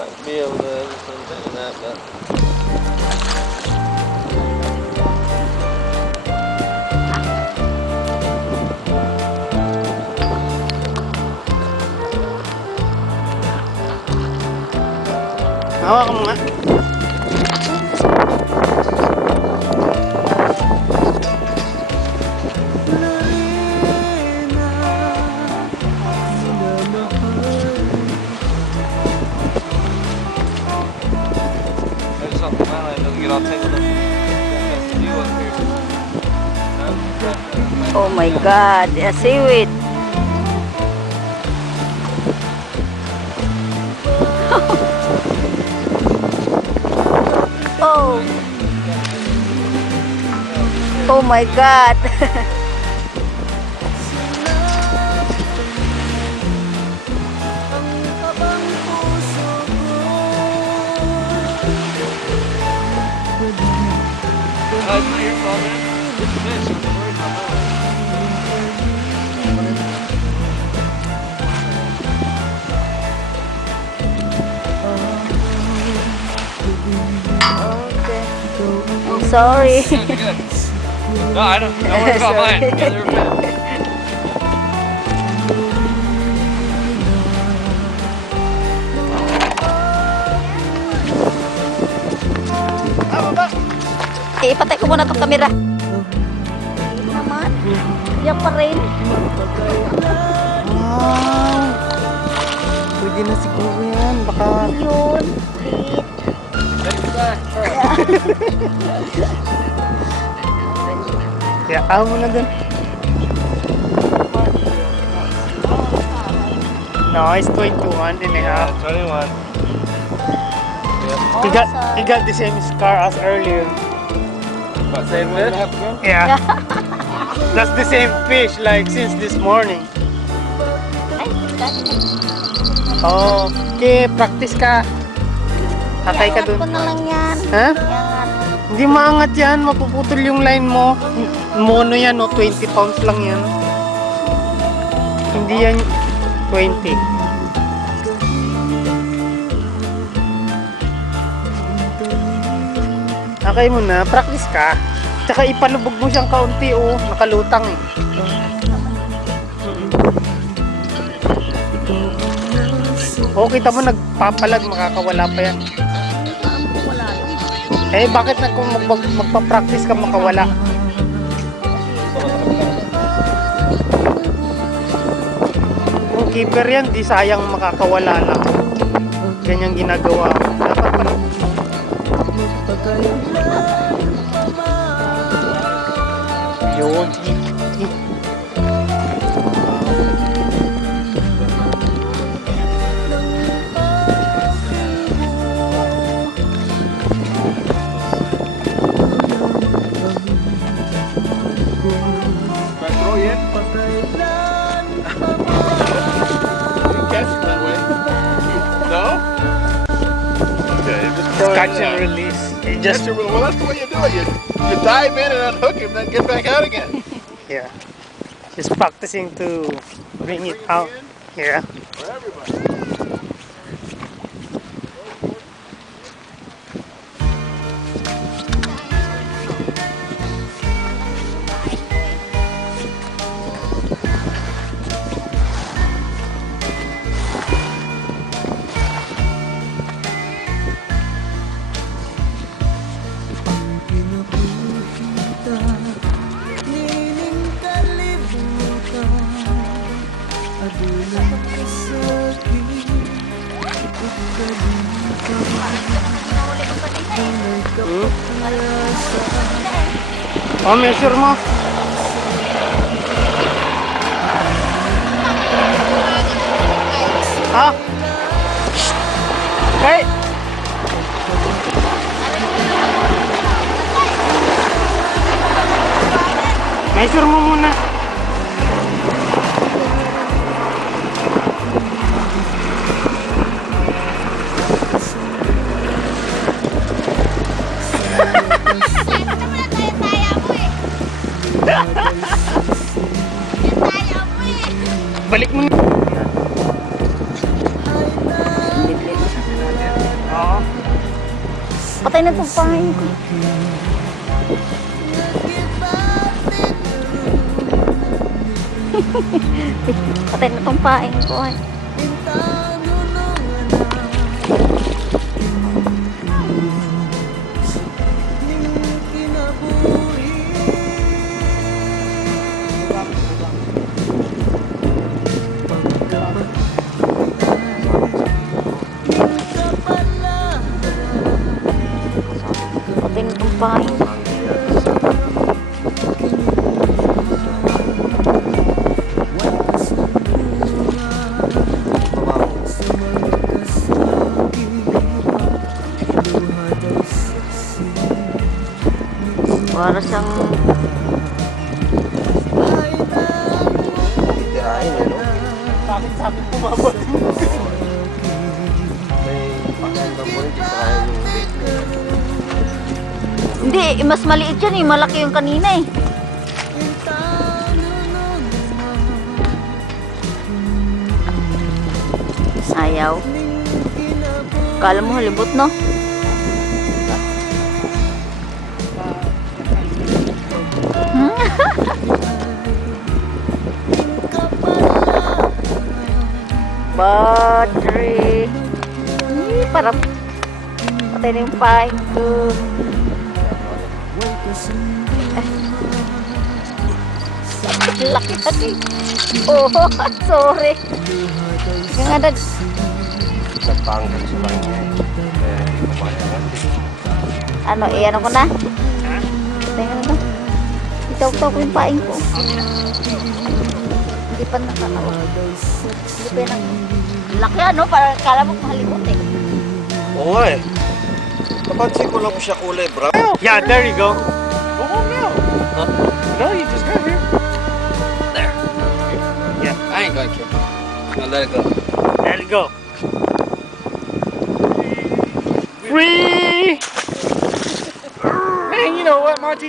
might be able to do something in that, but. Hawak mo nga. There's something I don't get all tangled up. You up here. Oh my God, a seaweed. Oh. Oh my God. It's not your fault, man. It's the fish. I'm worried about that. Okay. I'm sorry. It's good. No, I don't worry about mine. Yeah, they're good. Ipatay ko muna itong kamera. Naman. Yan pa rin. Wow. Pwede na siguro yan. Baka... Yun. Wait. Kaya kaho mo na dun. No, it's 21 and a half. 21. He got the same scar as earlier. About same fish? Yeah. That's the same fish like since this morning. Oh, okay, practice ka. Hatay ka Iangat dun. ko na lang yan. Ha? Iangat. Hindi maangat yan, mapuputol yung line mo. Mono yan, no? 20 pounds lang yan. Hindi yan 20. Okay mo na, practice ka. Tsaka ipalubog mo siyang kaunti, oh. Nakalutang eh. Oh, kita mo nagpapalag, makakawala pa yan. Eh, bakit na kung magpa-practice ka makawala? Kung keeper yan, di sayang makakawala lang. Ganyang ginagawa ko. Dapat pala. Yun. Throw you in? You catch it that way. No? Okay, just throw Catch it and in. release. You just, Well, that's the way you do it. You dive in and unhook him, then get back out again. yeah. Just practicing to bring it out. Yeah. For everybody. Oh, measure mo. Ha? Okay. Measure mo muna. Balik mo na. Patay na itong pain ko. Patay na itong pain ko. Ay. Patay na itong pain. Para siyang Titirahin eh, no? Sakit bumabot. May pakinggan mo rin, titirahin yung bait niya. hindi, mas maliit yan eh. Malaki yung kanina eh. Ayaw. Kala mo halibot, no? Battery. Parang patay na yung pain ko. Laki-laki. Oh, sorry. Yung nga Nagpanggal sa lang niya eh. Kaya hindi ko mayangan. ano, ano ko na? Tingnan mo. Itaw-taw ko yung pain ko. Hindi pa nakakawa. Hindi pa yung laki ano, para kala mo mahalibot eh. Oo nga eh. Napansin ko lang siya kulay brown. Yeah, there you go. Oh, no. Huh? No, you just grab here. There. Yeah. I ain't gonna kill you. I'll let it go. There you go. Free! Man, you know what, Monty?